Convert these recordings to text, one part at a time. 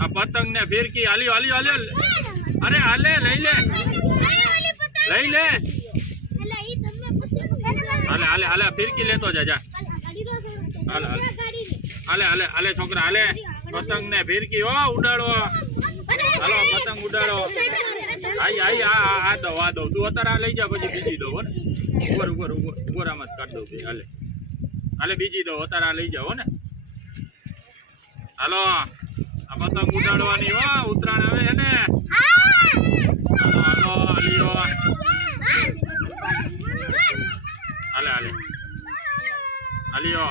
આ પતંગ ને ફિરકી. હાલી હાલી હાલી અરે, હાલે, લઈ લે. લઈ લે. હાલે હાલે હાલે ફિરકી લેતો જા જા. હાલે હાલે. હાલે હાલે છોકરા, હાલે. પતંગ ને ફિરકી. હો ઉડાડો. હાલો, પતંગ ઉડાડો. આઈ આઈ, આ આ દો આ દો. તું અત્યારે આ લઈ જા, પછી બીજી દો ને. ઉપર ઉપર ઉપર ઉપર આમાં જ કાઢ દઉં પછી હાલે. હાલે, બીજી દો, અત્યારે આ લઈ જાઓ ને. હાલો. આ પતંગ ઉડાડવાની, હો ઉત્તરાયણ આવે છે ને હાલો હાલો. હાલે હાલે. હાલ્યો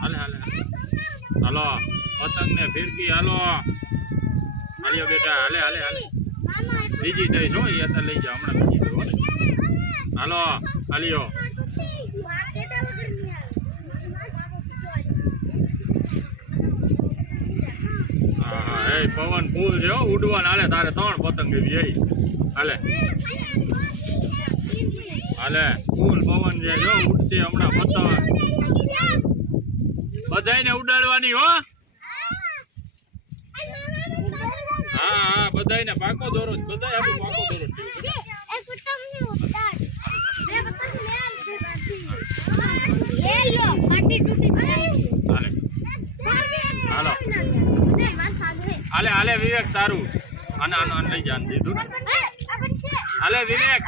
હાલે હાલે, હાલો. પતંગ ને ફિરકી, હાલો. હાલ્યો બેટા, હાલે હાલે હાલે. બીજી દઈશ હો અત્યારે લઈ જાઓ હમણાં બીજી દઉં હો. હાલો હાલ્યો હા હા એ પવન ફૂલ છે હો ઉડવાન. હાલે તારે ત્રણ પતંગ એવી હાલે. હાલે. ફૂલ પવન છે જો ઉડશે હમણાં પતંગ. બધાયને ઉડાડવાની હો. હા હા બધાયને પાકો દોરો બધા બધાય આપણું પાકો દોરો હાલો. હાલે હાલે વિવેક તારું. આને આને લઈ જાન દીધું હાલે વિવેક.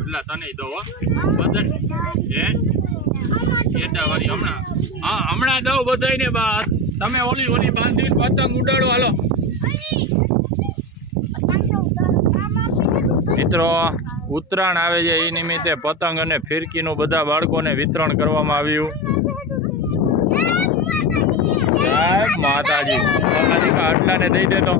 એટલે તને દો બધા હે. એટા વાળી હમણાં. હા હમણાં દઉં બધાયને બા. તમે ઓલી ઓલી બાંધી પતંગ ઉડાડો હાલો. મિત્રો ઉત્તરાયણ આવે છે એ નિમિત્તે પતંગ અને ફિરકીનું બધા બાળકોને વિતરણ કરવામાં આવ્યું. જય માતાજી. માતાજી કા આટલાને દઈ દે તો.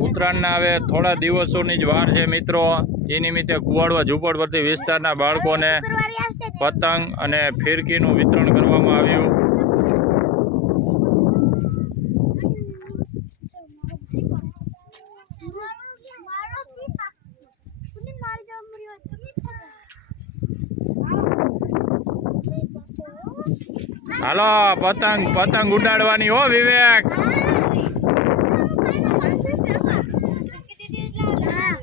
ઉત્તરાયણના હવે થોડા દિવસોની જ વાર છે મિત્રો. એ નિમિત્તે કુવાડવા ઝૂંપડપટ્ટી વિસ્તારના બાળકોને પતંગ અને ફિરકીનું વિતરણ કરવામાં આવ્યું. હાલો પતંગ પતંગ ઉડાડવાની હો વિવેક. હા.